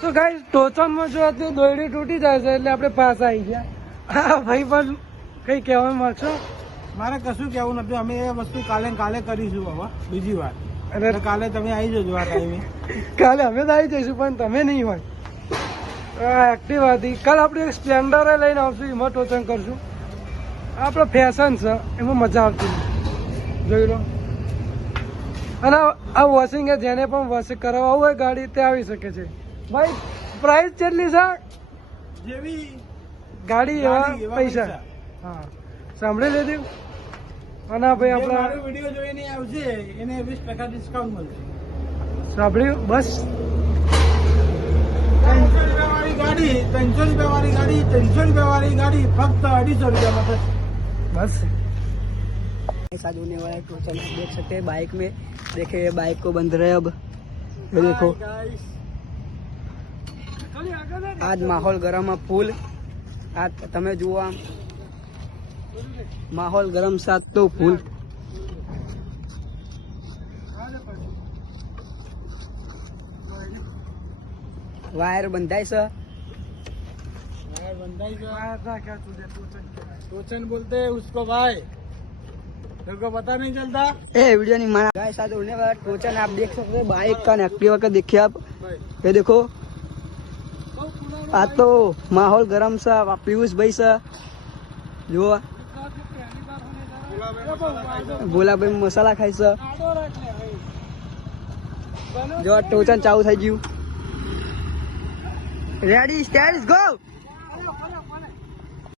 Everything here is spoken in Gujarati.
તો ગાઈસ ટોચનમાં જો હતું દોયડી તૂટી જાય છે એટલે આપણે પાસ આવી ગયા. હા ભાઈ પણ કઈ કહેવા માંગશો? મારે કશું કેવું નથી. અમે એ વસ્તુ કાલે કરીશું હવે બીજી વાર. અને કાલે તમે આવી જજો આ ટાઈમે. કાલે અમે તો આવી જઈશું પણ તમે નહીં હોય. એક્ટિવા હતી. કાલે આપણે એક સ્પ્લેન્ડર લઈને આવશું, એમાં ટોચન કરશું. આપણે ફેશન છે એમાં મજા આવતી જોઈ લો. અને આ વોશિંગ જેને પણ વોશિંગ કરાવવા હોય ગાડી તે આવી શકે છે. ભાઈ પ્રાઇસ કેટલી છે? જેવી ગાડી એવા પૈસા. હા સાંભળી લીધું. અને ભાઈ આપણા વિડીયો જોઈને આવશે એને 20% ડિસ્કાઉન્ટ મળશે. સાંભળ્યું? બસ 300 રૂપિયા વાળી ગાડી 300 રૂપિયા વાળી ગાડી 300 રૂપિયા વાળી ગાડી फक्त 250 रुपया में. बस साथ होने वाला है टोचन देख सकते हैं बाइक में. देखे ये बाइक को बंद रहे अब. ये देखो आज माहौल गरम है फूल. आज તમે જુઓ આમ માહોલ ગરમ સાથ તો ફૂલ. વાયર બંધાય છે. टोचन बोलते हैं उसको भाई. तेरे को पता नहीं चलता. ए वीडियो नहीं माना गाइस साथ होने वाला टोचन आप देख सकते हैं बाइक का एक्टिवा का. देखिए आप ये देखो आज तो माहौल गरम सा. पीयूष भाई सा जो बोला भाई मसाला खाई सा जो टोचन चालू થઈ ગયું. Ready stand go.